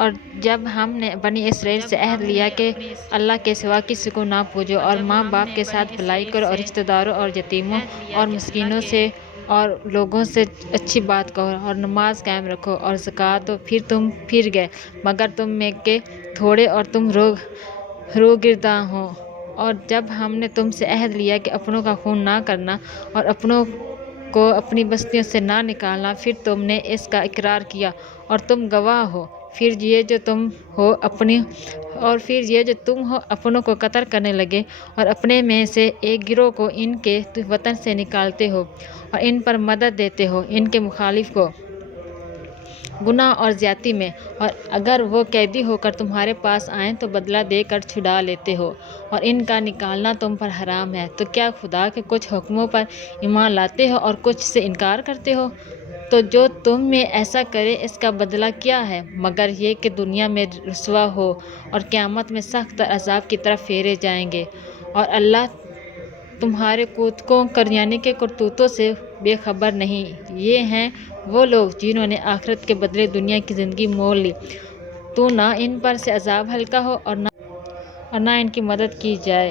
اور جب ہم نے بنی اسرائیل سے عہد لیا کہ اللہ کے سوا کسی کو نہ پوجو اور ماں باپ کے ساتھ بھلائی کرو اور رشتہ داروں اور یتیموں اور مسکینوں سے اور لوگوں سے اچھی بات کہو اور نماز قائم رکھو اور زکوٰۃ دو، پھر تم پھر گئے مگر تم میں کے تھوڑے اور تم روگرداں ہو۔ اور جب ہم نے تم سے عہد لیا کہ اپنوں کا خون نہ کرنا اور اپنوں کو اپنی بستیوں سے نہ نکالنا، پھر تم نے اس کا اقرار کیا اور تم گواہ ہو، پھر یہ جو تم ہو اپنوں کو قتل کرنے لگے اور اپنے میں سے ایک گروہ کو ان کے وطن سے نکالتے ہو اور ان پر مدد دیتے ہو ان کے مخالف کو گناہ اور زیادتی میں، اور اگر وہ قیدی ہو کر تمہارے پاس آئیں تو بدلہ دے کر چھڑا لیتے ہو اور ان کا نکالنا تم پر حرام ہے، تو کیا خدا کے کچھ حکموں پر ایمان لاتے ہو اور کچھ سے انکار کرتے ہو؟ تو جو تم میں ایسا کرے اس کا بدلہ کیا ہے مگر یہ کہ دنیا میں رسوا ہو اور قیامت میں سخت تر عذاب کی طرف پھیرے جائیں گے، اور اللہ تمہارے کودکوں یعنی کہ کرتوتوں سے بے خبر نہیں۔ یہ ہیں وہ لوگ جنہوں نے آخرت کے بدلے دنیا کی زندگی مول لی، تو نہ ان پر سے عذاب ہلکا ہو اور نہ ان کی مدد کی جائے۔